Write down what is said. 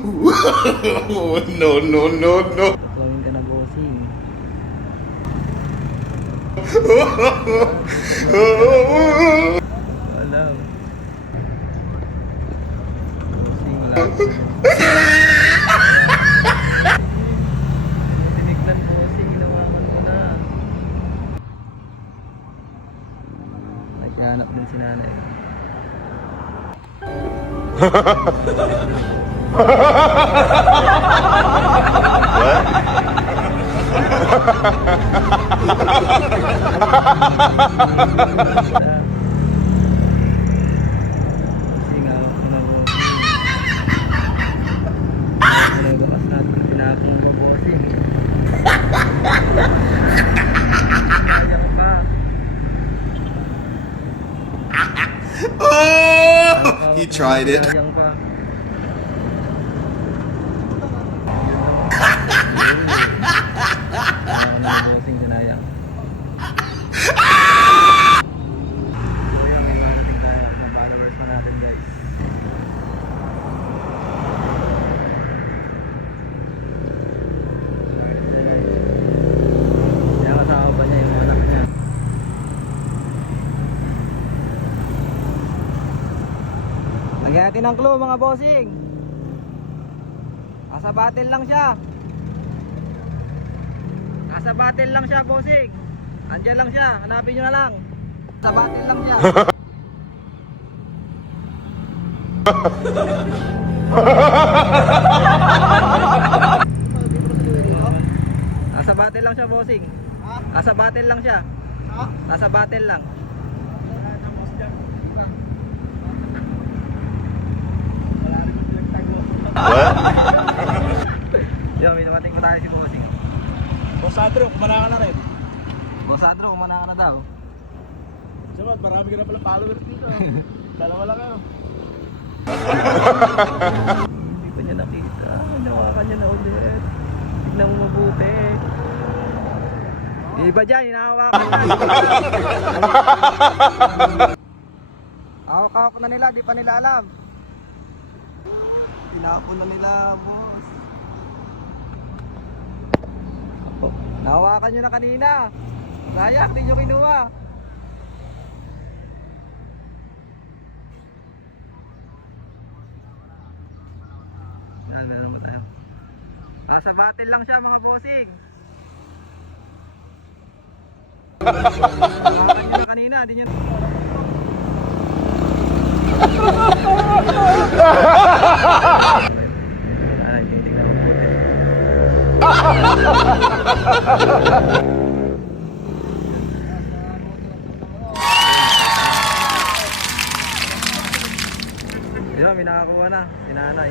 No, no, no, no. Tuwing ka na, bossing. Wala. Bossing lang. Tinignan, bossing. Ginawakan ko na. Naghanap din si nanay. Oh, he tried it. Lagyan natin ng clue, mga bossing. Nasa battle lang siya. Nasa battle lang siya, bossing. Andyan lang siya, hanapin nyo na lang. Nasa battle lang siya. Nasa battle lang siya, bossing. Nasa battle lang siya. Nasa battle lang. What? Yo, may namating ko tayo si bossing. Boss Andrew, kumana ka na rin. Boss Andrew, kumana ka na daw. Sabat, marami ka na pala followers dito. Dalawa lang kayo. Hindi pa niya nakita. Hinawakan niya na ulit. Tignan mo mabuti. Iba dyan, hinahawakan na. Hawak-hawak na nila, di pa nila alam. Tinapon na nila, boss. Oh, nahawakan nyo na kanina. Sayang, di nyo kinuha. Ano mo tayo? Sa battle lang siya, mga bossing. Nahawakan nyo na kanina, di nyo... Ay, tinitignan mo puti. Yun, may nakakuha na, si nanay.